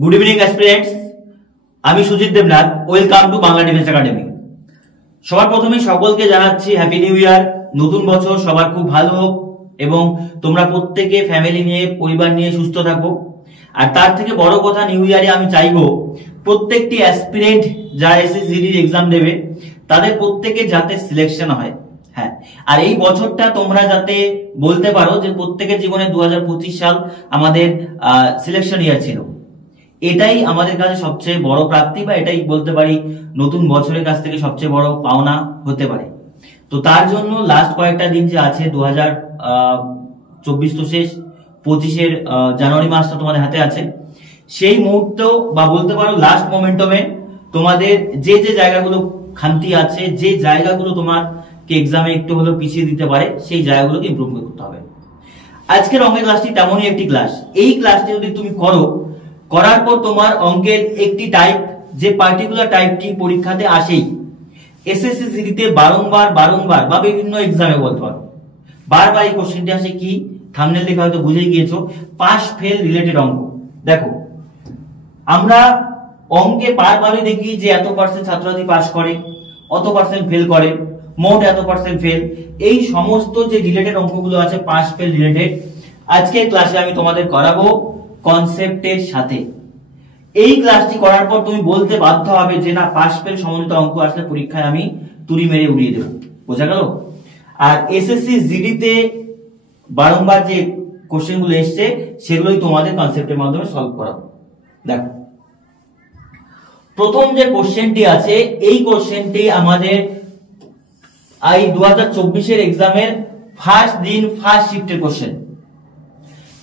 Good evening aspirants, আমি Sujit Debnath. Welcome to Bangla defence academy. সবার প্রথমে সকলকে জানাচ্ছি হ্যাপি নিউ ইয়ার। নতুন বছর সবার খুব ভালো হোক এবং তোমরা প্রত্যেকে ফ্যামিলি নিয়ে পরিবার নিয়ে সুস্থ থাকো। আর তার থেকে বড় কথা, নিউ ইয়ারে আমি চাইবো প্রত্যেকটি অ্যাসপিরেন্ট যারা এসএসসিডির এক্সাম দেবে তাদের প্রত্যেকে যাতে সিলেকশন হয়। হ্যাঁ, আর এই বছরটা তোমরা যাতে বলতে পারো যে প্রত্যেকের জীবনে 2025 সাল আমাদের সিলেকশন ইয়ার ছিল। এটাই আমাদের কাছে সবচেয়ে বড় প্রাপ্তি, বা এটাই বলতে পারি নতুন বছরের কাছ থেকে সবচেয়ে বড় পাওনা হতে পারে। তো তার জন্য লাস্ট কয়েকটা দিন যে আছে, 2024 তো শেষ, 25-এর জানুয়ারি মাসটা তোমাদের হাতে আছে। সেই মুহূর্ত বা বলতে পারো লাস্ট মোমেন্টামে তোমাদের যে যে জায়গাগুলো খামতি আছে, যে জায়গাগুলো তোমাকে এক্সামে একটু হলেও পিছিয়ে দিতে পারে, সেই জায়গাগুলোকে ইমপ্রুভ করতে হবে। আজকের অঙ্কের ক্লাসটি তেমনই একটি ক্লাস। এই ক্লাসটি যদি তুমি করার পর তোমার অঙ্কের একটি টাইপ, যে পার্টিকুলার টাইপটি পরীক্ষাতে আসেই, এসএসসি সিডিতে বারংবার বা বিভিন্ন এক্সামে বলতে পারো বারবার এই কোশ্চেনটি আসে। কি থাম্বনেল দেখে হয়তো বুঝে গিয়েছো, পাস ফেল রিলেটেড অঙ্ক। দেখো, আমরা অঙ্কে বারবারই দেখি যে এত পার্সেন্ট ছাত্রছাত্রী পাস করে, অত পার্সেন্ট ফেল করে, মোট এত পার্সেন্ট ফেল। এই সমস্ত যে রিলেটেড অঙ্কগুলো আছে পাস ফেল রিলেটেড, আজকের ক্লাসে আমি তোমাদের করাবো কনসেপ্টের সাথে। এই ক্লাসটি করার পর তুমি বলতে বাধ্য হবে যে না, পাস ফেল সমন্বিত অঙ্ক আসলে পরীক্ষায় আমি তুড়ি মেরে উড়িয়ে দেবো। বোঝা গেল? আর এসএসসি জিডিতে বারংবার যে কোশ্চেন গুলো এসছে সেগুলোই তোমাদের কনসেপ্টের মাধ্যমে সলভ করাবো। দেখো, প্রথম যে কোশ্চেনটি আছে, এই কোশ্চেনটি আমাদের এই 2024-এর এক্সামের ফার্স্ট দিন ফার্স্ট শিফটের কোশ্চেন।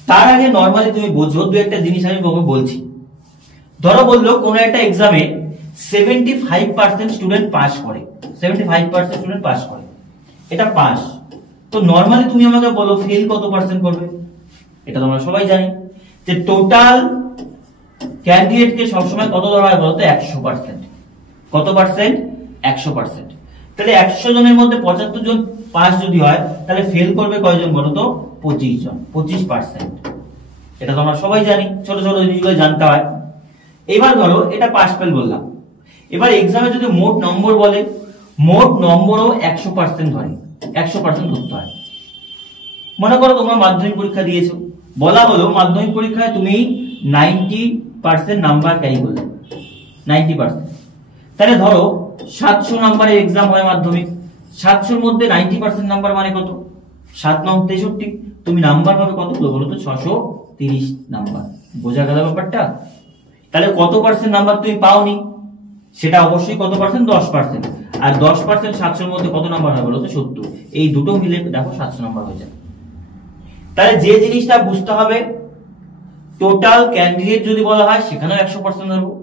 তার আগে নরমালি তুমি বোঝো দু একটা জিনিস আমি বলছি। ধরো বললো কোন একটা এক্সামে 75% স্টুডেন্ট পাস করে, 75% স্টুডেন্ট পাস করে, এটা পাস। তো নরমালি তুমি আমাকে বলো ফেল কত পার্সেন্ট করবে? এটা তোমরা সবাই জানি যে টোটাল ক্যান্ডিডেটকে সবসময় কত ধরা হয় বলতো? 100%। কত পার্সেন্ট? 100%। তাহলে 100 জনের মধ্যে 75 জন পাস যদি হয়, তাহলে ফেল করবে কয়জন বলতো? 25 জন, 25%। এটা তোমরা সবাই জানি, ছোট ছোট জিনিসগুলো জানতে হয়। এবার ধরো এটা পাস ফেল বললাম। এবার এক্সামে যদি মোট নম্বর বলে, মোট নম্বরও 100% ধরে, 100% ধরতে হয়। মনে করো তোমরা মাধ্যমিক পরীক্ষা দিয়েছো, বলা হলো মাধ্যমিক পরীক্ষায় তুমি 90% নাম্বার ক্যারি করলে, 90%। তাহলে ধরো 700 নাম্বারের এক্সাম হয় মাধ্যমিক, 700-র মধ্যে 90% নাম্বার মানে কত? 7 9 63। তুমি নাম্বার পাবে কতগুলো বলো তো? 630 নাম্বার। বোঝা গেল ব্যাপারটা? তাহলে কত পার্সেন্ট নাম্বার তুমি পাওনি? সেটা অবশ্যই কত পার্সেন্ট? 10%। আর 10% 700-র মধ্যে কত নাম্বার হয় বলো তো? 70। এই দুটো মিলে দেখো 700 নাম্বার হয়ে যায়। তাহলে যে জিনিসটা বুঝতে হবে, টোটাল ক্যান্ডিডেট যদি বলা হয় সেখানেও 100% ধরবো,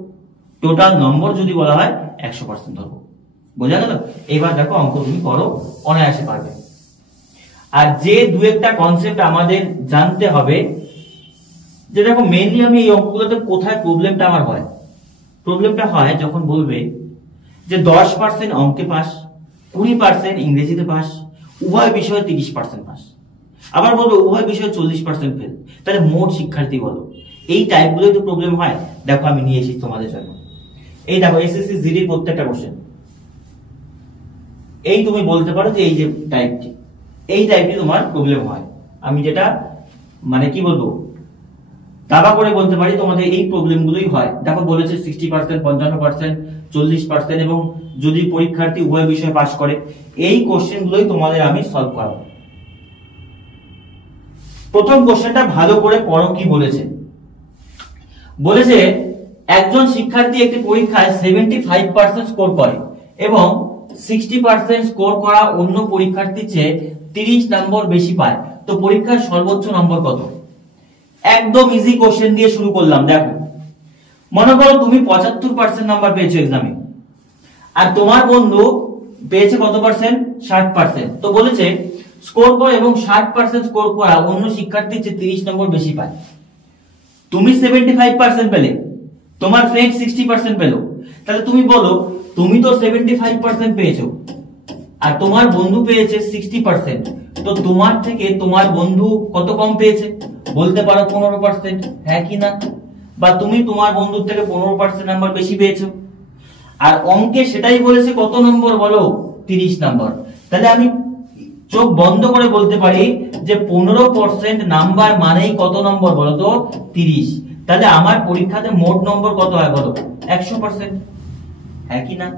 টোটাল নম্বর যদি বলা হয় 100% ধরবো। বোঝা গেল? এবার দেখো অঙ্ক তুমি করো, অনায়াসে পারবে। আর যে দু একটা কনসেপ্ট আমাদের জানতে হবে, যে দেখো মেইনলি আমি এই অঙ্কগুলোতে কোথায় প্রবলেমটা আমার হয়, প্রবলেমটা হয় যখন বলবে যে 10% অঙ্কে পাস, 20% ইংরেজিতে পাস, উভয় বিষয়ে 30% পাস, আবার বলবো উভয় বিষয়ে 40% ফেল। তাহলে মোট শিক্ষার্থী বলো। এই টাইপগুলোই তো প্রবলেম হয়। দেখো আমি নিয়ে এসেছি তোমাদের জন্য। এই দেখো এসএসসি জিডির প্রত্যেকটা কোশ্চেন। এই তুমি বলতে পারো যে এই যে টাইপটি, এই টাইপটি তোমার প্রবলেম হয়। আমি যেটা মানে কি বলবো, দাবা করে বলতে পারি তোমাদের এই প্রবলেমগুলোই হয়। দেখো বলেছে 60%, 55%, 40%, এবং যদি পরীক্ষার্থী উভয় বিষয়ে পাস করে, এই কোশ্চেনগুলোই তোমাদের আমি সলভ করাবো। প্রথম কোশ্চেনটা ভালো করে পড়ো। কি বলেছে? বলেছে একজন শিক্ষার্থী একটি পরীক্ষায় 75% স্কোর করে এবং 60% স্কোর করা অন্য পরীক্ষার্থীর চেয়ে 30 নম্বর বেশি পায়। তো পরীক্ষার সর্বোচ্চ নম্বর কত? একদম ইজি কোশ্চেন দিয়ে শুরু করলাম। দেখো, মনে করো তুমি 75% নাম্বার পেয়েছো এক্সামে, আর তোমার বন্ধু পেয়েছে কত পার্সেন্ট? 60%। তো বলেছে স্কোর করো এবং 60% স্কোর করা অন্য শিক্ষার্থীর চেয়ে 30 নম্বর বেশি পায়। তুমি 75% পেলে, তোমার ফ্রেন্ড 60% পেলো। তাহলে তুমি বলো, তুমি তো 75% পেয়েছো আর তোমার বন্ধু পেয়েছে 60%, তো তোমার থেকে তোমার বন্ধু কত কম পেয়েছে? বলতে পারো 15%। হ্যাঁ কি না? বা তুমি তোমার বন্ধুর থেকে 15% নাম্বার বেশি পেয়েছো। আর অঙ্কে সেটাই বলেছে কত নম্বর বলো, 30 নম্বর। তাহলে আমি চোখ বন্ধ করে বলতে পারি যে 15% নাম্বার মানেই কত নম্বর বলো তো, 30। তাহলে আমার পরীক্ষাতে মোট নম্বর কত হয় বলো, 100%। হ্যাঁ কি না?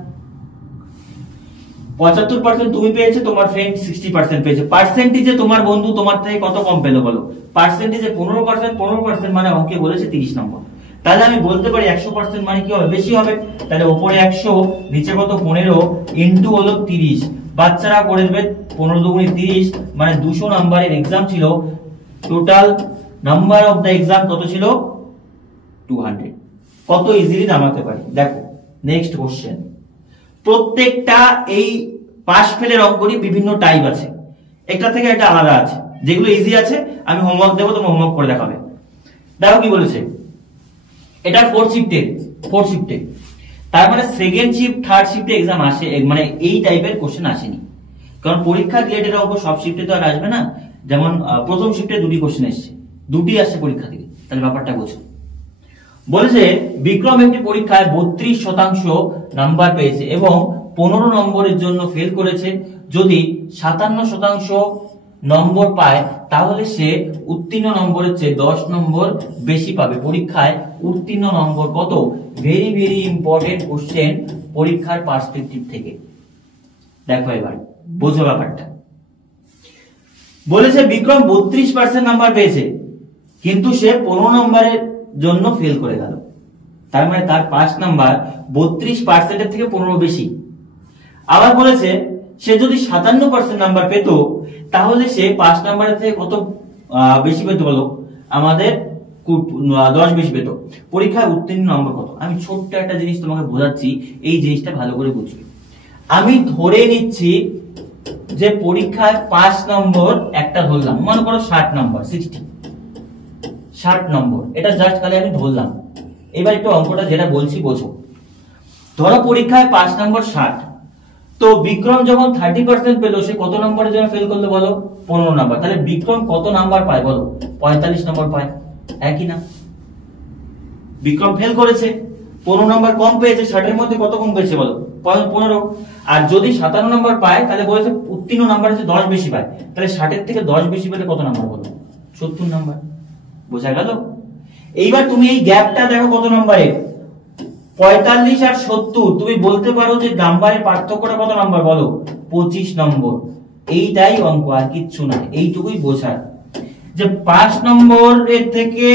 75% তুমি পেয়েছো, তোমার ফ্রেন্ড 60% পেয়েছে। পার্সেন্টেজে তোমার বন্ধু তোমার থেকে কত কম পেলো বলো, পার্সেন্টেজে 15% মানে অঙ্কে বলেছে 30 নম্বর। তাহলে আমি বলতে পারি 100% মানে কি হবে, বেশি হবে। তাহলে উপরে 100 নিচে কত 15 ইনটু হলো 30। বাচ্চারা করে দেবে 15 দুগুণে 30 মানে 200 নাম্বারের एग्जाम ছিল। Total number of the exam কত ছিল, 200। কত ইজিলি নামাতে পারি দেখো। Next question. প্রত্যেকটা এই পাস ফেলের অঙ্করই বিভিন্ন টাইপ আছে, একটা থেকে একটা আলাদা আছে। যেগুলো ইজি আছে আমি হোমওয়ার্ক দেবো, তুমি হোমওয়ার্ক করে দেখাবে। দেখো কি বলেছে, এটা 4 শিফটে, তার মানে সেকেন্ড শিফট থার্ড শিফটে एग्जाम আসে, মানে এই টাইপের কোশ্চেন আসেনি। কারণ পরীক্ষা রিলেটেড অঙ্ক সব শিফটে তো আর আসবে না। যেমন প্রথম শিফটে 2টি কোশ্চেন এসেছে, 2টি আসছে পরীক্ষা থেকে। তাহলে ব্যাপারটা বোঝো। বলেছে বিক্রম একটি পরীক্ষায় 32% নাম্বার পেয়েছে এবং 15 নম্বরের জন্য ফেল করেছে। যদি 57% নম্বর পায় তাহলে সে উত্তীর্ণ নম্বরের চেয়ে 10 নম্বর বেশি পাবে। পরীক্ষায় উত্তীর্ণ নম্বর কত? ভেরি ভেরি ইম্পর্টেন্ট কোশ্চেন পরীক্ষার পার্সপেক্টিভ থেকে। দেখো এবার বোঝো ব্যাপারটা। বলেছে বিক্রম 32% নাম্বার পেয়েছে কিন্তু সে 15 নম্বরের জন্য ফেল করে গেল। তার মানে তার পাস নাম্বার 32% থেকে 15 বেশি। আবার বলেছে সে যদি 57% নাম্বার পেত তাহলে সে পাস নাম্বারের থেকে কত বেশি পেত বলো, আমাদের 10 বেশি পেত। পরীক্ষায় উত্তীর্ণ নম্বর কত? আমি ছোট্ট একটা জিনিস তোমাকে বোঝাচ্ছি, এই জিনিসটা ভালো করে বুঝবে। আমি ধরে নিচ্ছি যে পরীক্ষায় 5 নম্বর একটা ধরলাম, মনে করো 60 নম্বর, 60 নম্বর, এটা জাস্ট খালি আমি ধরলাম। এবার একটু অঙ্কটা যেটা বলছি বোঝো। ধরো পরীক্ষায় 5 নম্বর 60, তো বিক্রম যখন 30% পেল সে কত নম্বরের জন্য ফেল করলো বলো, 15 নম্বর। তাহলে বিক্রম কত নাম্বার পায় বলো, 45 নম্বর পায়। একই না? বিক্রম ফেল করেছে, 15 নম্বর কম পেয়েছে। 60 এর মধ্যে কত কম পেয়েছে বলো, 15। আর যদি 57 নম্বর পায় তাহলে বলেছে উত্তীর্ণ নাম্বার হচ্ছে 10 বেশি পায়। তাহলে 60 এর থেকে 10 বেশি পেলে কত নাম্বার বলো, 70 নাম্বার। বোঝা গেল? এইবার তুমি এই গ্যাপটা দেখো কত নম্বরের, 45 আর 70। তুমি বলতে পারো যে নাম্বারের পার্থক্যটা কত নাম্বার বলো, 25 নম্বর। এইটাই অঙ্ক, আর কিচ্ছু না। এইটুকুই বোঝার যে 5 নম্বরের থেকে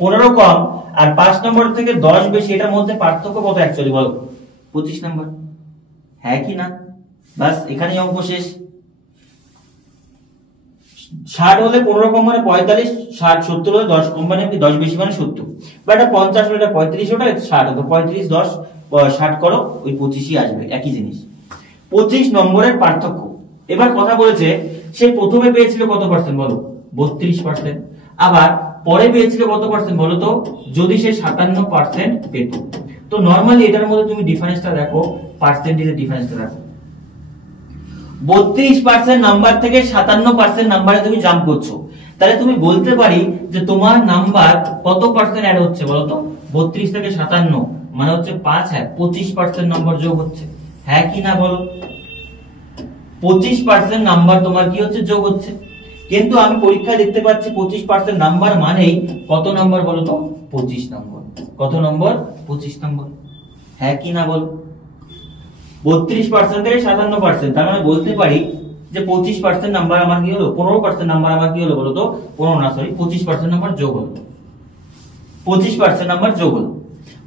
15 কম আর 5 নম্বর থেকে 10 বেশি, এটার মধ্যে পার্থক্য কত অ্যাকচুয়ালি বলো, 25 নম্বর। হ্যাঁ কি না? বাস এখানেই অঙ্ক শেষ। 60 হলে 15 কম মানে 45, 60 70 হলে 10 কম মানে 10 বেশি মানে 70। বা এটা 50 হলে এটা 35, ওটা 60 হবে। 35 10 60 করো, ওই 25ই আসবে, একই জিনিস। 25 নম্বরের পার্থক্য। এবার কথা বলেছে সে প্রথমে পেয়েছিল কত পার্সেন্ট বলো, 32%। আবার পরে পেয়েছিল কত পার্সেন্ট বলো তো, যদি সে 57% পেত। তো নরমালি এটার মধ্যে তুমি ডিফারেন্সটা দেখো, পার্সেন্টেজের ডিফারেন্সটা দেখো। 32% নাম্বার থেকে 57% নাম্বারে তুমি জাম্প করছো। তাহলে তুমি বলতে পারি যে তোমার নাম্বার কত পার্সেন্ট অ্যাড হচ্ছে বলতো, 32 থেকে 57 মানে হচ্ছে 5, হ্যাঁ 25% নাম্বার যোগ হচ্ছে। হ্যাঁ কি না বলো? 25% নাম্বার তোমার কি হচ্ছে, যোগ হচ্ছে। কিন্তু আমি পরীক্ষায় দেখতে পাচ্ছি 25% নাম্বার মানেই কত নাম্বার বলো তো, 25 নম্বর। কত নম্বর? 25 নম্বর। হ্যাঁ কি না বলো? 32% থেকে 57%, তার মানে বলতে পারি যে 25% নাম্বার আমার কি হলো, 15% নাম্বার আমার কি হলো বলো তো, 15 না সরি 25% নাম্বার যোগ হলো। 25% নাম্বার যোগ হলো।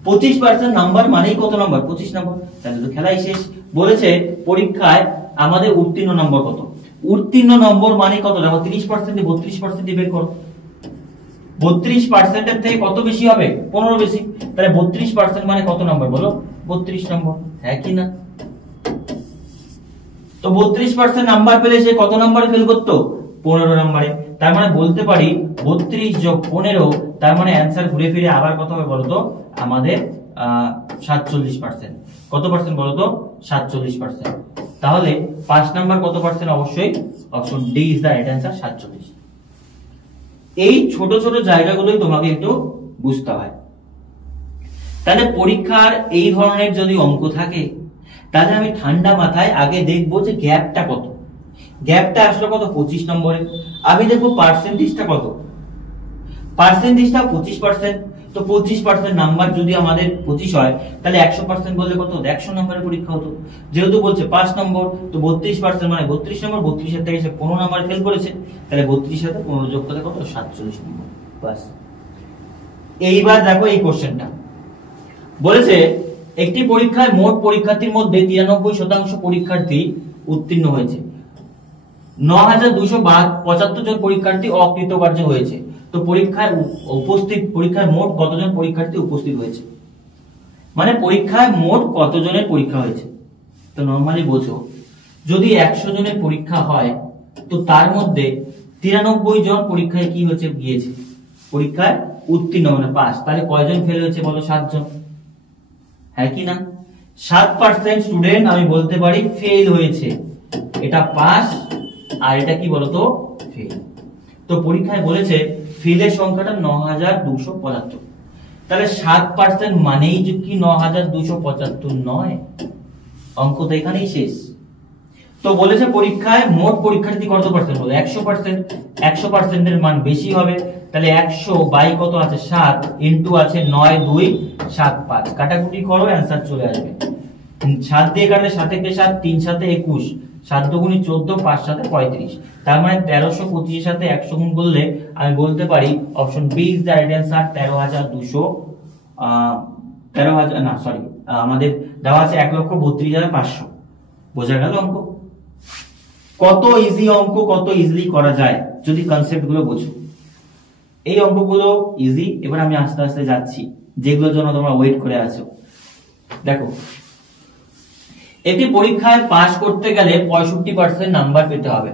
25% নাম্বার মানেই কত নাম্বার, 25 নাম্বার। তাহলে তো খেলাই শেষ। বলেছে পরীক্ষায় আমাদের উত্তীর্ণ নম্বর কত। উত্তীর্ণ নম্বর মানে কত দেখো, 30% 32% বের করো। 32% এর থেকে কত বেশি হবে, 15 বেশি। তাহলে 32% মানে কত নম্বর বলো, 32 নম্বর। হ্যাঁ কি না? তো 32% নাম্বার পেলে সে কত নম্বরে ফেল করতো, 15 নম্বরে। তার মানে বলতে পারি 32 যোগ 15, তার মানে অ্যান্সার ঘুরে ফিরে আবার কত হবে বলতো, আমাদের 47%। কত পার্সেন্ট বলতো, 47%। তাহলে 5 নাম্বার কত পার্সেন্ট, অবশ্যই option D is the right answer, 47। এই ছোট ছোট জায়গাগুলোই তোমাকে একটু বুঝতে হয়। তাহলে পরীক্ষার এই ধরনের যদি অঙ্ক থাকে তাহলে আমি ঠান্ডা মাথায় আগে দেখবো যে গ্যাপটা কত। গ্যাপটা আসলে কত? 25 নম্বরে। আমি দেখবো পার্সেন্টেজটা কত। পার্সেন্টেজটা 25%। তো 25% নাম্বার যদি আমাদের 25 হয় তাহলে 100% বললে কত? 100 নম্বরের পরীক্ষা হতো। যেহেতু বলছে 5 নম্বর, তো 32% মানে 32 নম্বর। 32 এর থেকে সে 15 নম্বর ফেল করেছে, তাহলে 32 সাথে 15 যোগ করলে কত? 47 নম্বর। বাস। এইবার দেখো এই কোশ্চেনটা বলেছে একটি পরীক্ষায় মোট পরীক্ষার্থীর মধ্যে 93% পরীক্ষার্থী উত্তীর্ণ হয়েছে, 9275 জন পরীক্ষার্থী অকৃতকার্য হয়েছে। তো পরীক্ষার মোট কতজন পরীক্ষার্থী উপস্থিত হয়েছে, মানে পরীক্ষায় মোট কতজনের পরীক্ষা হয়েছে। তো নরমালি বোঝো, যদি 100 জনের পরীক্ষা হয় তো তার মধ্যে 93 জন পরীক্ষায় কি হয়েছে? গিয়েছে, পরীক্ষায় উত্তীর্ণ মানে পাস। তাহলে কয়জন ফেল হয়েছে বলো? 7 জন। হ্যাঁ কি না? 7% স্টুডেন্ট আমি বলতে পারি ফেল হয়েছে, এটা পাস আর এটা কি বলতো? ফেল। তো পরীক্ষায় বলেছে ফেলের সংখ্যাটা 9275। তাহলে 7% মানেই যে কি 9275 নয়? অঙ্ক তো এখানেই শেষ। তো বলেছে পরীক্ষায় মোট পরীক্ষার্থী কত পার্সেন্ট? বলে 100%। 100% এর মান বেশি হবে, তাহলে 100 বাই কত আছে? 7 ইনটু আছে 9 2 7 5। কাটাকুটি করো, অ্যানসার চলে আসবে। 7 দিয়ে কাটলে 7 একে 7, 3 7 21, 7 দুগুণে 14, 5 7 35। তার মানে 1325 এর সাথে 100 গুণ করলে আমি বলতে পারি option B is the right answer. 13,000 না সরি, আমাদের দেওয়া আছে 1,32,500। বোঝা গেল অঙ্ক? কত ইজি অঙ্ক, কত ইজিলি করা যায় যদি কনসেপ্ট গুলো বোঝো। এই অঙ্কগুলো ইজি। এবার আমি আস্তে আস্তে যাচ্ছি যেগুলোর জন্য তোমরা ওয়েট করে আছো। দেখো, একটি পরীক্ষায় পাস করতে গেলে 65% নাম্বার পেতে হবে।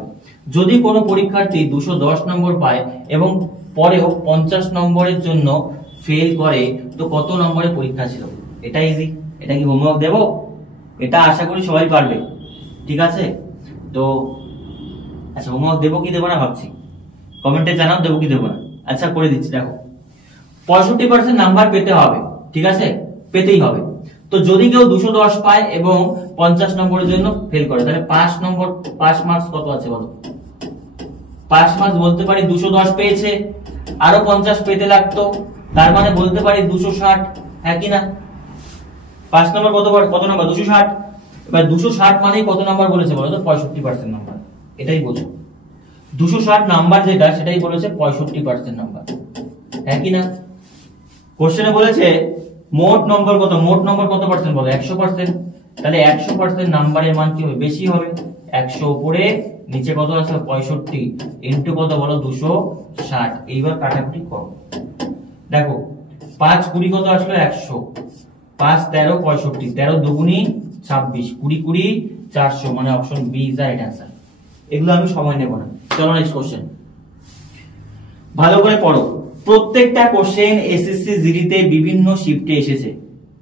যদি কোনো পরীক্ষার্থী 210 নম্বর পায় এবং পরেও 50 নম্বরের জন্য ফেল করে, তো কত নম্বরের পরীক্ষা ছিল? এটা ইজি। এটা কি হোমওয়ার্ক দেবো? এটা আশা করি সবাই পারবে, ঠিক আছে? তো আচ্ছা, হোমওয়ার্ক দেবো কি দেবো না ভাবছি, কমেন্টে জানাও দেবো কি দেবো না। আচ্ছা, করে দিচ্ছি। দেখো, 65% নাম্বার পেতে হবে, ঠিক আছে? পেতেই হবে। তো যদি কেউ 210 পায় এবং 50 নম্বরের জন্য ফেল করে, তাহলে 5 মার্কস কত আছে বলো? 5 মার্কস বলতে পারি 210 পেয়েছে, আরো 50 পেতে লাগতো, তার মানে বলতে পারি 260। হ্যাঁ কি না? 5 নম্বর কত নাম্বার? 260। এবার 260 মানে কত নাম্বার বলেছে বলো তো? 65% নাম্বার। এটাই বোঝো, 260 নাম্বার যেটা সেটাই বলেছে 65% নাম্বার। হ্যাঁ কি না? কোশ্চেনে বলেছে মোট নম্বর কত? মোট নম্বর কত পার্সেন্ট বলো? 100%। তাহলে 100% নাম্বারের মান কি হবে? বেশি হবে। 100 উপরে নিচে কত আছে? 65 ইনটু কত বলো? 260। এইবার কাটাকুটি করো। দেখো, 5 20 কত আসলো? 100। 5 13 65, 13 দুগুণী 26, 20 20 400, মানে option B is the right answer. এগুলো আমি সময় নেব না। চলো নেক্সট কোশ্চেন, ভালো করে পড়ো। প্রত্যেকটা কোশ্চেন এসএসসি জিডিতে বিভিন্ন শিফটে এসেছে।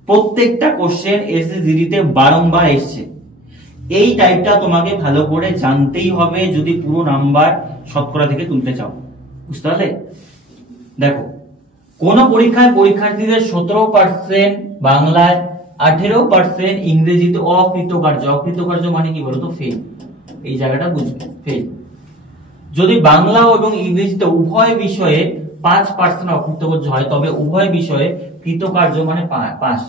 প্রত্যেকটা কোশ্চেন এসএসসি জিডিতে বারংবার এসেছে। এই টাইপটা তোমাকে ভালো করে জানতেই হবে যদি পুরো নাম্বার শতকরা থেকে তুলতে চাও। বুঝতে পারলে? দেখো, কোন পরীক্ষায় পরীক্ষার্থীদের 17% বাংলায়, 18% ইংরেজিতে অকৃতকার্য। অকৃতকার্য মানে কি বলতো? ফেল। এই জায়গাটা বুঝবে, ফেল। যদি বাংলা এবং ইংরেজিতে উভয় বিষয়ে 5% অকৃতকার্য হয়, তবে উভয় বিষয়ে কৃতকার্য মানে পাস।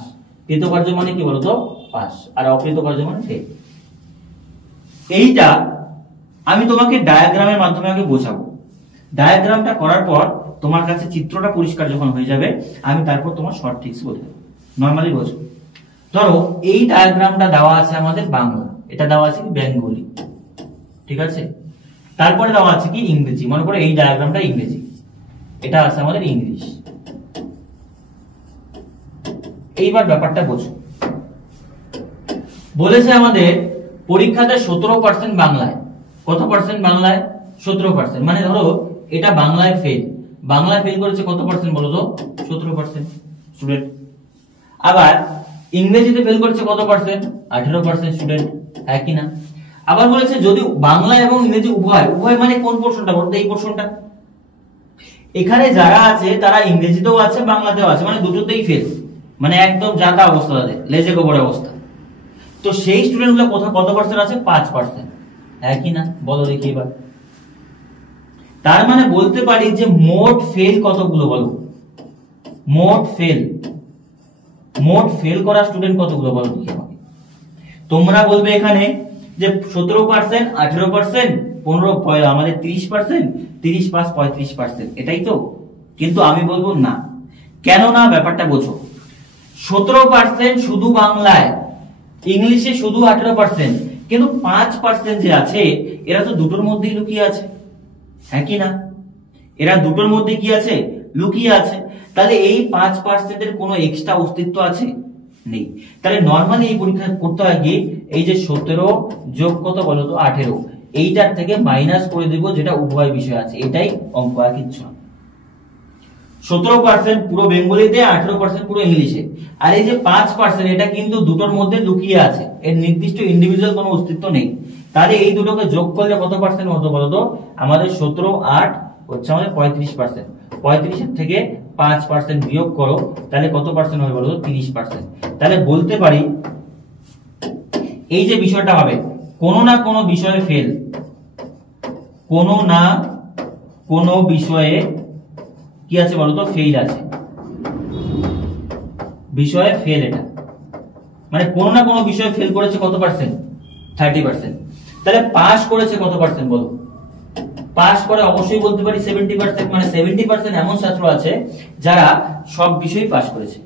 কৃতকার্য মানে কি বলতো? পাস। আর অকৃতকার্য মানে ফেল। এইটা আমি তোমাকে ডায়াগ্রামের মাধ্যমে আগে বোঝাবো। ডায়াগ্রামটা করার পর তোমার কাছে চিত্রটা পরিষ্কার যখন হয়ে যাবে, আমি তারপর তোমার শর্ট ট্রিক্স বলবো। নরমালি বোঝো। ধরো, এই ডায়াগ্রামটা দেওয়া আছে আমাদের বাংলা, এটা দেওয়া আছে বেঙ্গলি, ঠিক আছে? তারপরে দেওয়া আছে কি? ইংরেজি। মনে করো এই ডায়াগ্রামটা ইংরেজি, এটা আছে আমাদের ইংলিশ। এইবার ব্যাপারটা বোঝো। বলেছে আমাদের পরীক্ষাতে 17% বাংলায়। কত পার্সেন্ট বাংলায়? 17%। মানে ধরো এটা বাংলায় ফেল। বাংলায় ফেল করেছে কত পার্সেন্ট বলো তো? 17% স্টুডেন্ট। আবার ইংরেজিতে ফেল করেছে কত পার্সেন্ট? 18% স্টুডেন্ট। হ্যাঁ কি না? আবার বলেছে যদি বাংলা এবং ইংরেজি উভয় মানে কোন পোর্শনটা বলতো? এই পোর্শনটা। এখানে যারা আছে তারা ইংরেজিতেও আছে বাংলাতেও আছে, মানে দুটোতেই ফেল, মানে একদম জাতা অবস্থা, তাদের লেজে গোবর অবস্থা। তো সেই স্টুডেন্ট গুলো কত পার্সেন্ট আছে? 5%। হ্যাঁ কি না বলো দেখি এবার। তার মানে বলতে পারি যে মোট ফেল কতগুলো বলো, মোট ফেল করা স্টুডেন্ট কতগুলো বলো দেখি আমাকে। তোমরা বলবে এখানে যে 17%, 18%, 15, আমাদের 30%, 30 পাস 35%, এটাই তো। কিন্তু আমি বলবো না, কেন না ব্যাপারটা বোঝো। 17% শুধু বাংলায়, ইংলিশে শুধু 18%, কিন্তু 5% যে আছে এরা তো দুটোর মধ্যেই লুকিয়ে আছে, হ্যাঁ কি না? এরা দুটোর মধ্যে কি আছে? লুকিয়ে আছে। তাহলে এই 5% এর কোনো এক্সট্রা অস্তিত্ব আছে? নেই। তাহলে নরমালি এই পরীক্ষা করতে হয় কি, এই যে 17 যোগ কত বলো তো 18, এইটার থেকে মাইনাস করে দেব যেটা উভয় বিষয় আছে, এটাই অঙ্ক, আর কিচ্ছু না। 17% পুরো বেঙ্গলিতে, 18% পুরো ইংলিশে, আর এই যে 5% এটা কিন্তু দুটোর মধ্যে লুকিয়ে আছে, এর নির্দিষ্ট ইন্ডিভিজুয়াল কোনো অস্তিত্ব নেই। তাহলে এই দুটোকে যোগ করলে কত পার্সেন্ট হতো বলতো? আমাদের 17 8 হচ্ছে আমাদের 35%। 35 এর থেকে 5% বিয়োগ করো, তাহলে কত পার্সেন্ট হবে বলতো? 30%। তাহলে বলতে পারি এই যে বিষয়টা হবে, কোনো না কোনো বিষয়ে ফেল, কোনো না কোনো বিষয়ে কি আছে বলতো? ফেল আছে, বিষয়ে ফেল। এটা মানে কোনো না কোনো বিষয়ে ফেল করেছে কত পার্সেন্ট? 30%। তাহলে পাস করেছে কত পার্সেন্ট বলো? পাস করে অবশ্যই বলতে পারি 70%, মানে 70% এমন ছাত্র আছে যারা সব বিষয় পাস করেছে।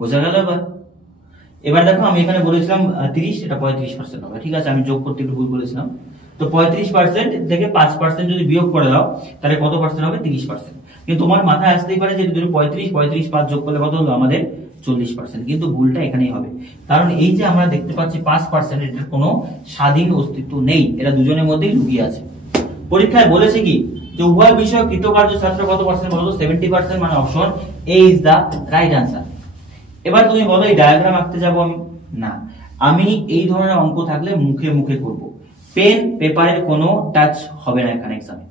বোঝা গেল? এবার দেখো আমি এখানে বলেছিলাম 30, এটা 35% হবে, ঠিক আছে? আমি যোগ করতে একটু ভুল বলেছিলাম। তো 35% থেকে 5% যদি বিয়োগ করে দাও তাহলে কত পার্সেন্ট হবে? 30%। কিন্তু তোমার মাথায় আসতেই পারে যে 35, 5 যোগ করলে কত হলো আমাদের? 40%। কিন্তু ভুলটা এখানেই হবে, কারণ এই যে আমরা দেখতে পাচ্ছি 5%, এটার কোনো স্বাধীন অস্তিত্ব নেই, এরা দুজনের মধ্যেই লুকিয়ে আছে। পরীক্ষায় বলেছে কি যে উভয় বিষয় কৃতকার্য ছাত্র কত পার্সেন্ট বলো? 70%, মানে option A is the right answer. এবার তুমি বলো এই ডায়াগ্রাম আঁকতে যাবো আমি? না, আমি এই ধরনের অঙ্ক থাকলে মুখে মুখে করব, পেন পেপারের কোনো টাচ হবে না এখানে এক্সামে।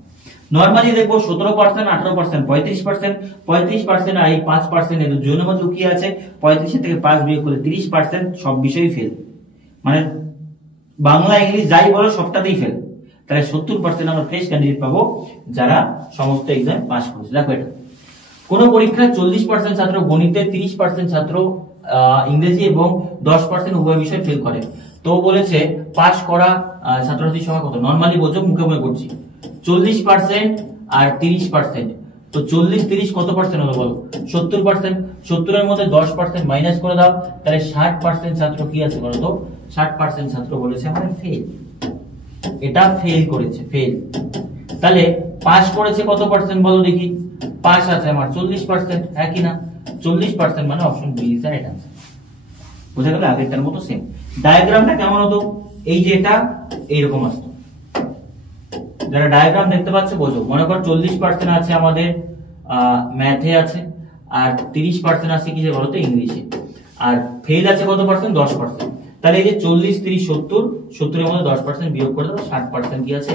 নরমালি দেখবো 17%, 18%, 35%, 35% আর এই 5% এর দুজনের মধ্যে লুকিয়ে আছে। 35 থেকে 5 বিয়োগ করলে 30%, সব বিষয়ই ফেল, মানে বাংলা ইংলিশ যাই বলো সবটাতেই ফেল। তাহলে 70% আমরা ফ্রেশ ক্যান্ডিডেট পাবো যারা সমস্ত এক্সাম পাস করেছে। দেখো এটা কোন পরীক্ষায় 40% ছাত্র গণিতে, 30% ছাত্র ইংরেজি এবং 10% উভয় বিষয় ফেল করে। তো বলেছে পাস করা ছাত্রছাত্রীর সংখ্যা কত? নরমালি বোঝো, মুখে মুখে করছি। 40% আর 30%, তো 40-30 কত পার্সেন্ট হলো বলো? 70%। 70 এর মধ্যে 10% মাইনাস করে দাও, তাহলে 60% ছাত্র কি আছে বলো তো? 60% ছাত্র বলেছে আমাদের ফেল, এটা ফেল করেছে, ফেল। তাহলে পাস করেছে কত পার্সেন্ট বলো দেখি? পাস আছে আমার 40%, হ্যাঁ কি না? 40% মানে option B is right answer. বুঝা গেল? আগেরটার মতো সেম। ডায়াগ্রামটা কেমন হতো? এই যে এটা এইরকম আসতো। যারা ডায়াগ্রাম দেখতে পাচ্ছে বোঝো, মনে কর 40% আছে আমাদের ম্যাথে আছে, আর 30% আছে কি যে বলতো? ইংলিশে। আর ফেল আছে কত পার্সেন্ট? 10%। তাহলে এই যে 40, 30, 70, 70 এর মধ্যে 10% বিয়োগ করে দাও, 60% কি আছে?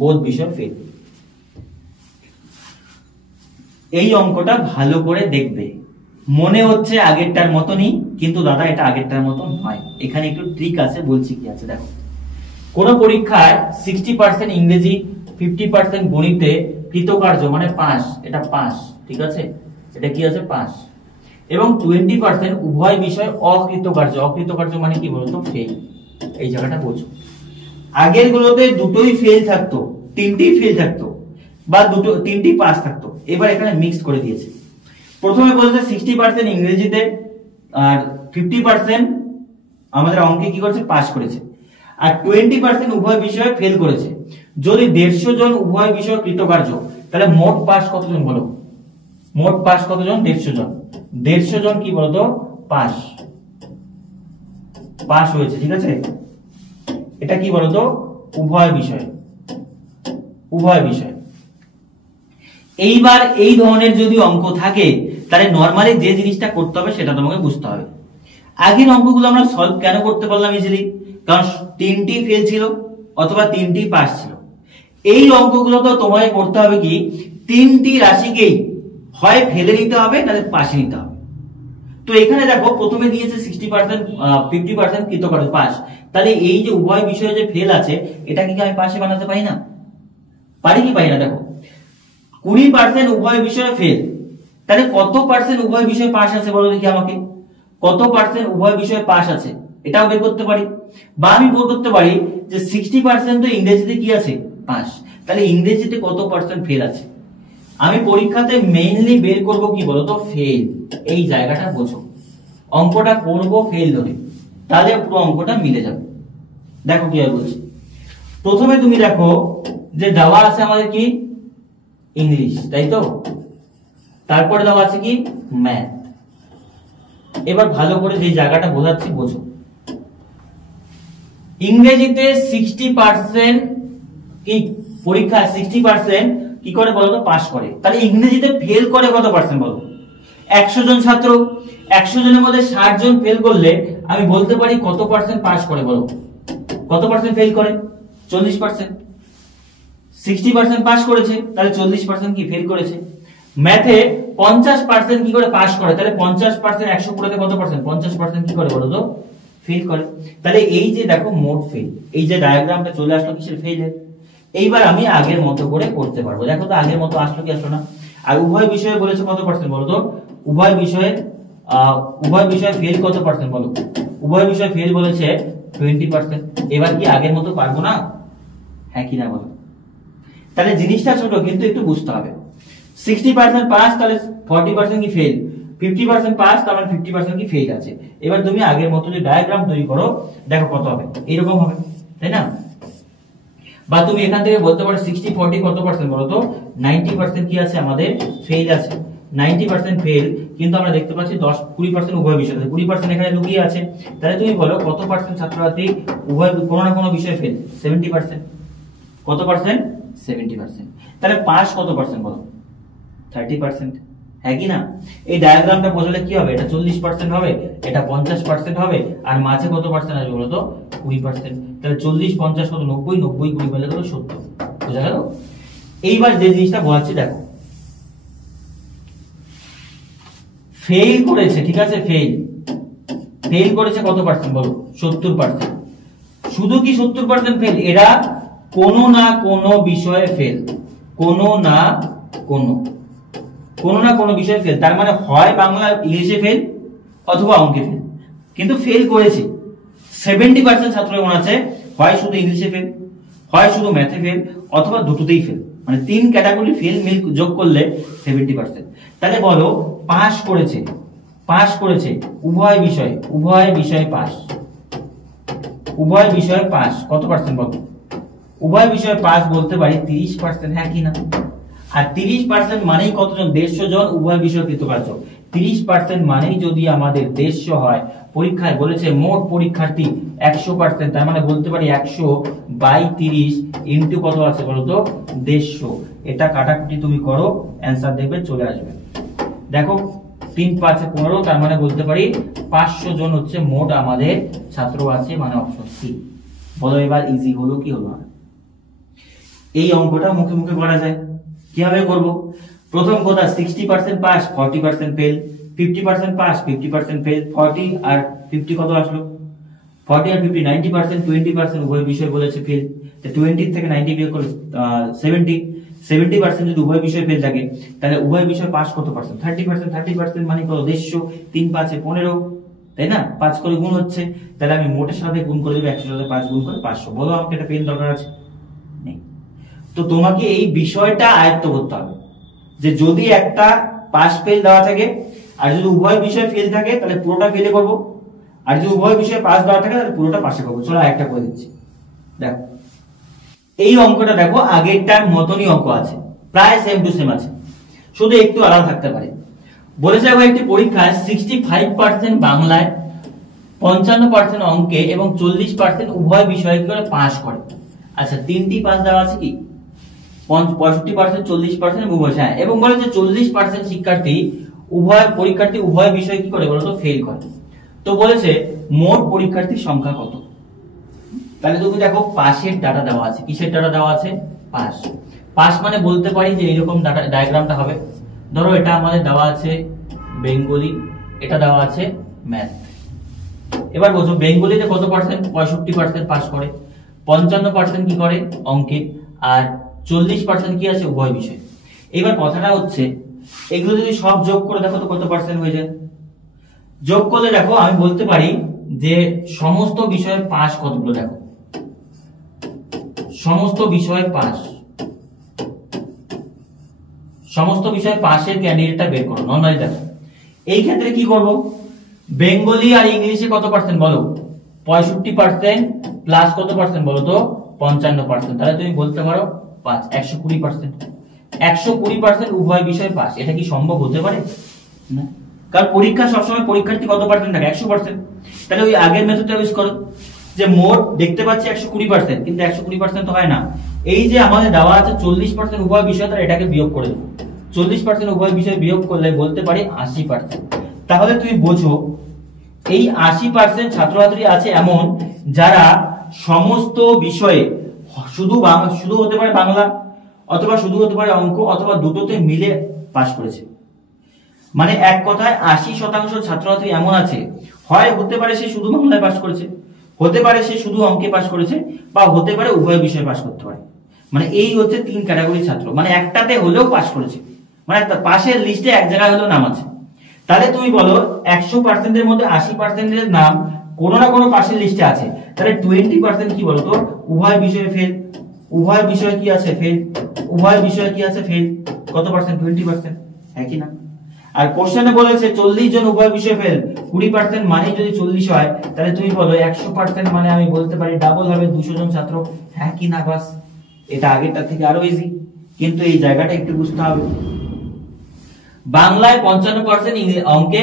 বোধ বিষয় ফেল। এই অঙ্কটা ভালো করে দেখবে, মনে হচ্ছে আগেরটার মতনই, কিন্তু দাদা এটা আগেরটার মতন নয়, এখানে একটু ট্রিক আছে, বলছি কি আছে দেখো। কোন পরীক্ষায় 60% ইংরেজি, 50% গণিতে কৃতকার্য মানে পাস, এটা পাস, ঠিক আছে? এটা কি আছে? পাস। এবং 20% উভয় বিষয় অকৃতকার্য, অকৃতকার্য মানে কি বলতো? ফেল। এই জায়গাটা বোঝো। আগের গুলোতে দুটোই ফেল থাকতো, তিনটেই ফেল থাকতো, বা তিনটি পাস থাকতো, এবার এখানে মিক্স করে দিয়েছে। প্রথমে বলেছে 60% ইংরেজিতে আর 50% আমাদের অঙ্কে কি করেছে? পাস করেছে, আর 20% উভয় বিষয়ে ফেল করেছে। যদি 150 জন উভয় বিষয় কৃতকার্য, তাহলে মোট পাস কতজন বলো? মোট পাস কতজন? 150 জন। 150 জন কি বলতো? পাস, পাস হয়েছে, ঠিক আছে? এটা কি বলতো? উভয় বিষয়, উভয় বিষয়। এইবার এই ধরনের যদি অঙ্ক থাকে তাহলে নরমালি যে জিনিসটা করতে হবে সেটা তোমাকে বুঝতে হবে। আগের অঙ্কগুলো আমরা সলভ কেন করতে পারলাম ইজিলি? কারণ তিনটি ফেল ছিল অথবা তিনটি পাস ছিল। এই অঙ্কগুলো তো তোমাকে করতে হবে কি তিনটি রাশিকেই হয় ফেলে নিতে হবে নাহলে পাশে নিতে হবে। তো এখানে দেখো প্রথমে দিয়েছে 60%, 50% কৃতকার্য পাস, তাহলে এই যে উভয় বিষয়ে যে ফেল আছে এটা কি আমি পাশে বানাতে পারি না? পারি কি পারি না? দেখো 20% উভয় বিষয়ে ফেল, তাহলে কত পার্সেন্ট উভয় বিষয়ে পাস আছে বলো দেখি আমাকে, কত পার্সেন্ট উভয় বিষয়ে পাস আছে এটাও বের করতে পারি। বা আমি বের করতে পারি যে 60% তো ইংরেজিতে কি আছে পাস, তাহলে ইংরেজিতে কত পার্সেন্ট ফেল আছে। আমি পরীক্ষাতে মেইনলি বের করব কি বলতো, ফেল। এই জায়গাটা বোঝো, অঙ্কটা করব ফেল ধরে, তাহলে পুরো অঙ্কটা মিলে যাবে। দেখো কি হয় বলছি, প্রথমে তুমি দেখো যে দেওয়া আছে আমাদের কি ইংলিশ, তাই তো, তারপরে দেওয়া আছে কি ম্যাথ। এবার ভালো করে যে জায়গাটা বোঝাচ্ছি বোঝো, ইংরেজিতে 60% কি পরীক্ষা 60% কি করে বলতো পাস করে, তাহলে ইংরেজিতে ফেল করে কত পার্সেন্ট বলো? 100 জন ছাত্র, 100 জনের মধ্যে 60 জন ফেল করলে আমি বলতে পারি কত পার্সেন্ট পাস করে বলো? কত পার্সেন্ট ফেল করে? 40%। 60% পাস করেছে, তাহলে 40% কি ফেল করেছে। ম্যাথে 50% কি করে পাস করে, তাহলে 50% 100 পুরোতে কত পার্সেন্ট? 50% কি করে বলো তো ফেল করে। তাহলে এই যে দেখো মোট ফেল, এই যে ডায়াগ্রামটা চলে আসলো কিসের? ফেলের। এইবার আমি আগের মতো করে করতে পারবো, দেখো তো আগের মতো আসলো কি আসলো না। আর উভয় বিষয়ে বলেছে কত পার্সেন্ট বলো তো, উভয় বিষয়ে ফেল কত পার্সেন্ট বলো? উভয় বিষয়ে ফেল বলেছে 20%। এবার কি আগের মতো পারবো না? হ্যাঁ কি না বলো? তাহলে জিনিসটা ছোট কিন্তু একটু বুঝতে হবে। 60% পাস, তাহলে 40% কি ফেল, 50% পাস, তাহলে 50% কি ফেল আছে। এবার তুমি আগের মতো যে ডায়াগ্রাম তৈরি করো, দেখো কত হবে, এরকম হবে, তাই না? বা তুমি এখান থেকে বলতে পারো 60-40 কত পার্সেন্ট বলো তো? 90% কি আছে আমাদের ফেল আছে। 90% ফেল, কিন্তু আমরা দেখতে পাচ্ছি 10-20% উভয় বিষয়, 20% এখানে লুকিয়ে আছে। তাহলে তুমি বলো কত পার্সেন্ট ছাত্রছাত্রী উভয় কোনো না কোনো বিষয়ে ফেল? 70%। কত পার্সেন্ট? 70%। তাহলে পাস কত পার্সেন্ট বলো? 30%। হ্যাঁ কি না? এই ডায়াগ্রামটা বোঝালে কি হবে, এটা 40% হবে, এটা 50% হবে, আর মাঝে কত পার্সেন্ট আসবে বলো তো? 20%। তাহলে 40 50 কত? 90, 90 20 বলে গেল 70। বুঝা গেল? এইবার যে জিনিসটা বোঝাচ্ছি দেখো, ফেল করেছে, ঠিক আছে, ফেল করেছে কত পার্সেন্ট বলো? 70%। শুধু কি 70% ফেল? এরা কোনো না কোনো বিষয়ে ফেল, কোনো না কোনো বিষয়ে ফেল। তার মানে হয় বাংলা ইংলিশে ফেল অথবা অঙ্কে ফেল, কিন্তু ফেল করেছে। 70% ছাত্র এমন আছে হয় শুধু ইংলিশে ফেল, হয় শুধু ম্যাথে ফেল, অথবা দুটোতেই ফেল। মানে 3 ক্যাটাগরি ফেল মিল যোগ করলে 70%। তাহলে বলো পাস করেছে উভয় বিষয়ে পাস কত পার্সেন্ট বলো? উভয় বিষয়ে পাস বলতে পারি 30%। হ্যাঁ কি না? আর 30% মানেই কতজন? 150 জন উভয় বিষয় কৃতকার্য। 30% মানেই যদি আমাদের 150 হয়, পরীক্ষায় বলেছে মোট পরীক্ষার্থী 100%, তার মানে বলতে পারি 100/30 ইনটু কত আছে বলতো? 150। এটা কাটাকুটি তুমি করো, অ্যান্সার দেখবে চলে আসবে। দেখো 3 5 15, তার মানে বলতে পারি 500 জন হচ্ছে মোট আমাদের ছাত্র আছে, মানে অপশন সি। বলো এবার ইজি হলো কি হলো না? এই অঙ্কটা মুখে মুখে করা যায়, কিভাবে করব? প্রথম কথা 60% পাস 40% ফেল, 50% পাস 50% ফেল, 40 আর 50 কত আসলো? 40 আর 50 90%, 20% উভয় বিষয় বলেছে ফেল। 20 থেকে 90 বিয়োগ করলে 70% যদি উভয় বিষয় ফেল থাকে, তাহলে উভয় বিষয় পাস কত পার্সেন্ট? 30%। 30% মানে কত? 150, 3 5 15, তাই না? 5 করে গুণ হচ্ছে, তাহলে আমি মোটের সাথে গুণ করে দেব, 100 সাথে 5 গুণ করে 500। বলো আমাকে একটা পেন দরকার আছে? নেই। তো তোমাকে এই বিষয়টা আয়ত্ত করতে হবে যে যদি একটা পাস ফেল দেওয়া থাকে আর যদি উভয় বিষয় ফেল থাকে তাহলে পুরোটা ফেলে করব, আর যদি উভয় বিষয়ে পাস দেওয়া থাকে তাহলে পুরোটা পাশে করবো। চলো একটা করে দিচ্ছি। দেখো এই অঙ্কটা দেখো আগেরটার মতনই অঙ্ক আছে, প্রায় সেম টু সেম আছে, শুধু একটু আলাদা থাকতে পারে। বলেছে একটি পরীক্ষায় 65% বাংলায়, 55% অঙ্কে এবং 40% উভয় বিষয়ে করে পাস করে। আচ্ছা 3টি পাস দেওয়া আছে কি? 65%, 40% উভয়, হ্যাঁ, এবং বলেছে 40% শিক্ষার্থী পরীক্ষার্থী উভয় বিষয় কি করে বলতো? ফেল করে। তো বলেছে মোট পরীক্ষার্থীর সংখ্যা কত? তাহলে তুমি দেখো পাশের ডাটা দেওয়া আছে, কিসের ডাটা দেওয়া আছে? পাস। পাস মানে বলতে পারি যে এইরকম ডায়াগ্রামটা হবে। ধরো এটা আমাদের দেওয়া আছে বেঙ্গলি, এটা দেওয়া আছে ম্যাথ। এবার বোঝো বেঙ্গলিতে কত পার্সেন্ট, 65% পাস করে, 55% কি করে অঙ্কে, আর 40% কি আছে উভয় বিষয়। এবার কথাটা হচ্ছে এগুলো যদি সব যোগ করে দেখো তো কত পার্সেন্ট হয়ে যায়। যোগ করলে দেখো আমি বলতে পারি যে সমস্ত বিষয়ে পাস কতগুলো, দেখো সমস্ত বিষয়ে পাস, সমস্ত বিষয়ে পাশের ক্যান্ডিডেটটা বের করো। নর্মালি দেখো এই ক্ষেত্রে কি করব, বেঙ্গলি আর ইংলিশে কত পার্সেন্ট বলো, 65% প্লাস কত পার্সেন্ট বলো তো 55%, তাহলে তুমি বলতে পারো 120%। 120% উভয় বিষয় পাস, এটা কি সম্ভব হতে পারে না? কারণ পরীক্ষা সবসময় পরীক্ষার্থী কত পার্সেন্ট থাকে 100%। তাহলে ওই আগের মেথডটা ইউজ করো যে মোট দেখতে পাচ্ছি 120%, কিন্তু 120% তো হয় না। এই যে আমাদের দেওয়া আছে 40% উভয় বিষয়, তাহলে এটাকে বিয়োগ করে দেবো। 40% উভয় বিষয় বিয়োগ করলে বলতে পারি 80%। তাহলে তুমি বোঝো এই 80% ছাত্রছাত্রী আছে এমন যারা সমস্ত বিষয়ে শুধু হতে পারে বাংলা, অথবা শুধু হতে পারে অঙ্ক, অথবা দুটোতে মিলে পাস করেছে। মানে এক কথায় 80% ছাত্রছাত্রী এমন আছে, হয় হতে পারে সে শুধু বাংলায় পাস করেছে, হতে পারে সে শুধু অঙ্কে পাস করেছে, বা হতে পারে উভয় বিষয়ে পাস করতে পারে। মানে এই হচ্ছে 3 ক্যাটাগরি ছাত্র, মানে একটাতে হলেও পাস করেছে, মানে পাশের লিস্টে এক জায়গায় হলেও নাম আছে। তাহলে তুমি বলো 100% এর মধ্যে 80% এর নাম কোনো না কোনো পাশের লিস্টে আছে, তাহলে 20% কি বলতো উভয় বিষয়ে ফেল, উভয় বিষয়ে কি আছে ফেল, উভয় বিষয়ে কি আছে ফেল, কত পার্সেন্ট 20%, একই না? আর কোশ্চেনে বলেছে 40 জন উভয় বিষয়ে ফেল, 20% মানে যদি 40 হয় তাহলে তুমি বলো 100% মানে আমি বলতে পারি ডাবল হবে 200 জন ছাত্র, হ্যাঁ কি না? বাস, এটা আগেরটা থেকে আরো ইজি, কিন্তু এই জায়গাটা একটু বুঝতে হবে। বাংলায় 55%, অঙ্কে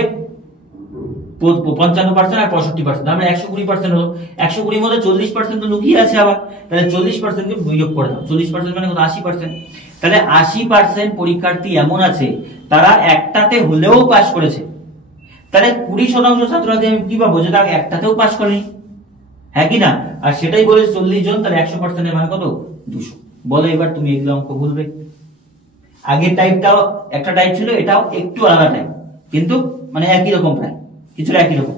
55% আর 65%, আমরা 120% হলো। 120 মধ্যে 40% তো লুকিয়ে আছে আবার, তাহলে 40% কে বিয়োগ করে দাও। 40% মানে কত 80%। তাহলে 80% পরীক্ষার্থী এমন আছে তারা একটাতে হলেও পাস করেছে। তাহলে 20% ছাত্রছাত্রী আমি কি পাবো, যেটা একটাতেও পাস করেনি, হ্যাঁ কি না? আর সেটাই বলেছে 40 জন, তাহলে 100% এর মানে কত 200। বলো এবার তুমি এগুলো অঙ্ক ভুলবে। আগের টাইপটাও একটা টাইপ ছিল, এটাও একটু আলাদা টাইপ, কিন্তু মানে একই রকম, প্রায় কিছুটা একই রকম।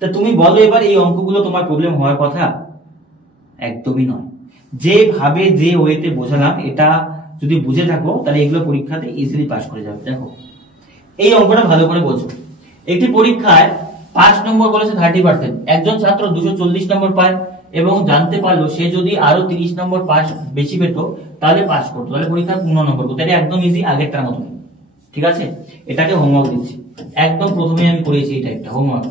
তা তুমি বলো এবার এই অঙ্কগুলো তোমার প্রবলেম হওয়ার কথা? একদমই নয়। যেভাবে যে ওয়েতে বোঝালাম এটা যদি বুঝে থাকো তাহলে এগুলো পরীক্ষাতে ইজিলি পাস করে যাবে। দেখো এই অঙ্কটা ভালো করে বোঝো। একটি পরীক্ষায় 5 নম্বর বলেছে 30%, একজন ছাত্র 240 নম্বর পায় এবং জানতে পারলো সে যদি আরো 30 নম্বর পাস বেশি পেত তাহলে পাস করতো, তাহলে পরীক্ষা 15 নম্বর করতো। এটা একদম ইজি, আগেরটার মতো। ঠিক আছে, এটাকে হোমওয়ার্ক দিচ্ছি, একদম প্রথমে আমি করেছি এই টাইপটা হোমওয়ার্ক,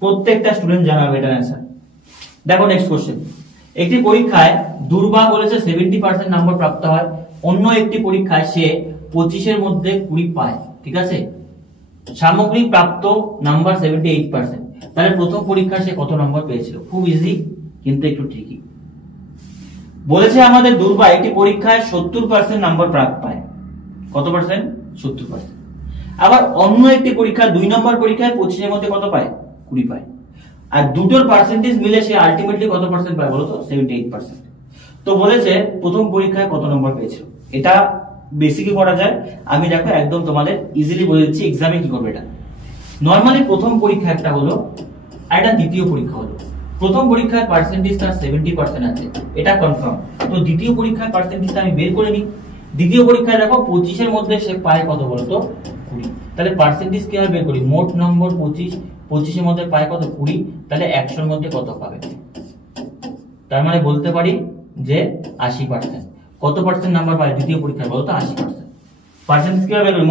প্রত্যেকটা স্টুডেন্ট জানাবে এটার অ্যান্সার। দেখো নেক্সট কোশ্চেন। একটি পরীক্ষায় দুর্বা বলেছে 70% নম্বর প্রাপ্ত হয়, অন্য একটি পরীক্ষায় সে 25 এর মধ্যে 20 পায়। ঠিক আছে, সামগ্রিক প্রাপ্ত নাম্বার 78%, তাহলে প্রথম পরীক্ষায় সে কত নম্বর পেয়েছিল? খুব ইজি কিন্তু একটু ট্রিকি। বলেছে আমাদের দুর্বা একটি পরীক্ষায় 70% নাম্বার পায়। কত পার্সেন্ট? 70%। আবার অন্য একটি পরীক্ষা 2 নম্বর পরীক্ষায় 25 এর মধ্যে কত পায়? 20 পায়। আর দুটোর পার্সেন্টেজ মিলে সে আলটিমেটলি কত পার্সেন্ট পায় বলো তো? 78%। তো বলেছে প্রথম পরীক্ষায় কত নম্বর পেয়েছিল। এটা বেসিকে করা যায়, আমি দেখো একদম তোমাদের ইজিলি বলে দিচ্ছি এক্সামে কি করবে। এটা নরমালি প্রথম পরীক্ষা একটা হলো আর এটা দ্বিতীয় পরীক্ষা হলো। প্রথম পরীক্ষার পার্সেন্টেজ তার 70% আছে, এটা কনফার্ম। তো দ্বিতীয় পরীক্ষার পার্সেন্টেজটা আমি বের করে নিই। দ্বিতীয় পরীক্ষায় দেখো 25 এর মধ্যে সে পায় কত বলতো? 20। তাহলে পার্সেন্টেজ কিভাবে বের করি? মোট নম্বর 25, 25 এর মধ্যে পায় কত? 20। তাহলে 100 এর মধ্যে কত পাবে? তার মানে বলতে পারি যে 80%। কত পার্সেন্ট নাম্বার পায় দ্বিতীয় পরীক্ষায় বলতো? 80%। পার্সেন্টেজ কিভাবে বের করি?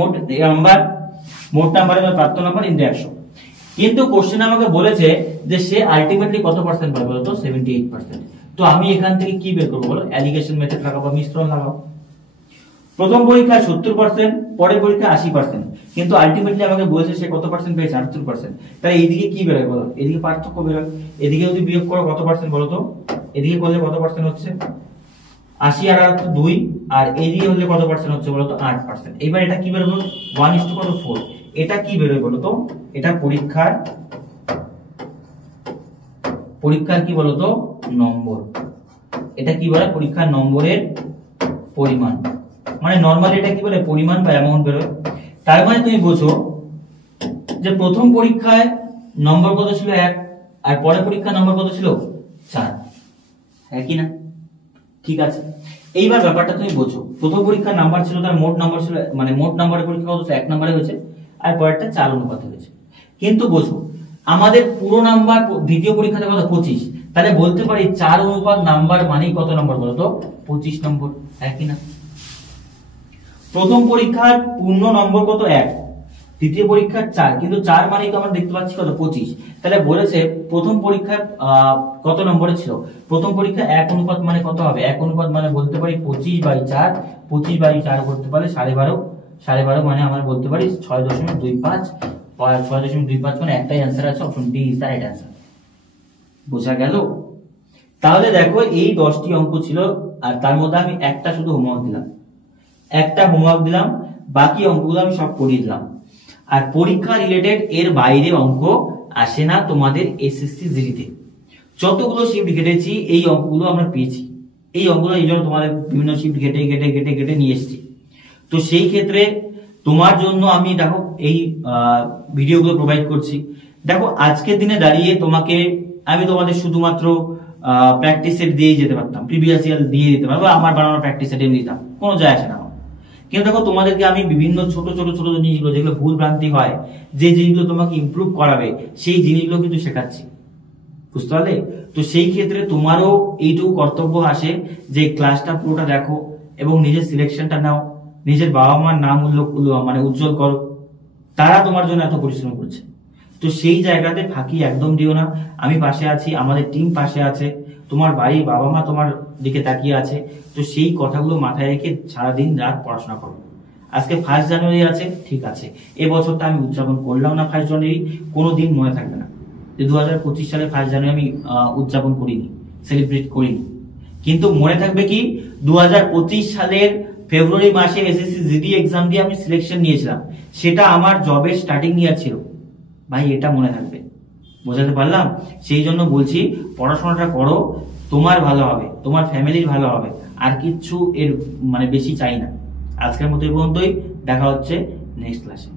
মোট নাম্বারের প্রাপ্ত নাম্বার ইনটু 100। কিন্তু কোশ্চেন আমাকে বলেছে যে সে আলটিমেটলি কত পার্সেন্ট পাবে বলতো? 78%। তো আমি এখান থেকে কি বের করবো বলো? অ্যালিগেশন মেথড লাগাবো, মিশ্রণ লাগাবো। প্রথম পরীক্ষায় 70%, পরের পরীক্ষায় 80%, কিন্তু আলটিমেটলি আমাকে বলেছে সে কত পার্সেন্ট পেয়েছে? 78%। তাহলে এইদিকে কি বেরোয় বলো? এদিকে পার্থক্য বেরোয়। এদিকে যদি বিয়োগ করো কত পার্সেন্ট বলো তো? এদিকে করলে কত পার্সেন্ট হচ্ছে? 80 আর 2, আর এদিকে হলে কত পার্সেন্ট হচ্ছে বলো তো? 8%। এবার এটা কি বেরোবে? 1:4। এটা কি বেরোয় বলো তো? এটা পরীক্ষার কি বলতো? নম্বর। এটা কি বলে? পরীক্ষার নম্বরের পরিমাণ, মানে নরমালি এটা কি বলে পরিমাণ বা অ্যামাউন্ট বেরোয়। তার মানে তুমি বোঝো যে প্রথম পরীক্ষায় নম্বর কত ছিল 1, আর পরের পরীক্ষার নম্বর কত ছিল 4, একই না? ঠিক আছে, এইবার ব্যাপারটা তুমি বোঝো, প্রথম পরীক্ষার নাম্বার ছিল তার মোট নাম্বার ছিল, মানে মোট নাম্বারের পরীক্ষা কত 1 নম্বরে হয়েছে, আর পরেরটা 4 অনুপাতে হয়েছে। কিন্তু বোঝো আমাদের পুরো নাম্বার দ্বিতীয় পরীক্ষাতে কত 25, তাহলে বলতে পারি 4 অনুপাত নাম্বার মানেই কত নম্বর বলো তো 25 নম্বর, একই না? প্রথম পরীক্ষার পূর্ণ নম্বর কত 1, দ্বিতীয় পরীক্ষার 4, কিন্তু 4 মানেই তো আমরা দেখতে পাচ্ছি কত 25, তাহলে বলেছে প্রথম পরীক্ষা কত নম্বরে ছিল, প্রথম পরীক্ষা 1 অনুপাত মানে কত হবে, 1 অনুপাত মানে বলতে পারি 25/4, 25/4 করতে পারলে 12.5, 12.5 মানে আমরা বলতে পারি 6.25, 6.25 মানে একটাই অ্যান্সার আছে, option D is the right answer. বোঝা গেল? তাহলে দেখো এই 10টি অঙ্ক ছিল, আর তার মধ্যে আমি একটা শুধু হোমওয়ার্ক দিলাম, বাকি অঙ্কগুলো আমি সব করিয়ে দিলাম। আর পরীক্ষা রিলেটেড এর বাইরে অঙ্ক আসে না তোমাদের এসএসসি জিডিতে। যতগুলো শিফট ঘেটেছি এই অঙ্কগুলো আমরা পেয়েছি, এই অঙ্কগুলো এই জন্য তোমাদের বিভিন্ন শিফট ঘেটে নিয়ে এসেছি। তো সেই ক্ষেত্রে তোমার জন্য আমি দেখো এই ভিডিওগুলো প্রোভাইড করছি। দেখো আজকের দিনে দাঁড়িয়ে আমি তোমাদের শুধুমাত্র প্র্যাকটিস সেট দিয়ে যেতে পারতাম, প্রিভিয়াস ইয়ার দিয়ে দিতে পারবো, আমার বানানো প্র্যাকটিস সেট এমনি দিতাম, কোনো যায় আসে না। কিন্তু দেখো তোমাদেরকে আমি বিভিন্ন ছোট জিনিসগুলো যেগুলো ভুল ভ্রান্তি হয়, যে জিনিসগুলো তোমাকে ইমপ্রুভ করাবে, সেই জিনিসগুলো কিন্তু শেখাচ্ছি, বুঝতে পারলে? তো সেই ক্ষেত্রে তোমারও এইটুকু কর্তব্য আসে যে ক্লাসটা পুরোটা দেখো এবং নিজের সিলেকশনটা নাও, নিজের বাবা মার নাম মানে উজ্জ্বল করো, তারা তোমার জন্য এত পরিশ্রম করছে। তো সেই জায়গাতে ফাঁকি একদম দিও না, আমি পাশে আছি, আমাদের টিম পাশে আছে, তোমার বাড়ি বাবা মা তোমার দিকে তাকিয়ে আছে। তো সেই কথাগুলো মাথায় রেখে সারাদিন রাত পড়াশোনা করো। আজকে 1 জানুয়ারি আছে, ঠিক আছে, এবছরটা আমি উদযাপন করলাম না 1 জানুয়ারি, কোনোদিন মনে থাকবে না যে 2025 সালে 1 জানুয়ারি আমি উদযাপন করিনি, সেলিব্রেট করিনি। কিন্তু মনে থাকবে কি 2025 সালের ফেব্রুয়ারি মাসে এসএসসি জিডি এক্সাম দিয়ে আমি সিলেকশন নিয়েছিলাম, সেটা আমার জবের স্টার্টিং ইয়ার ছিল ভাই, এটা মনে থাকবে। বোঝাতে পারলাম? সেই জন্য বলছি পড়াশোনাটা করো, তোমার ভালো হবে, তোমার ফ্যামিলির ভালো হবে, আর কিচ্ছু এর মানে বেশি চাই না। আজকের মতো এই পর্যন্তই, দেখা হচ্ছে নেক্সট ক্লাসে।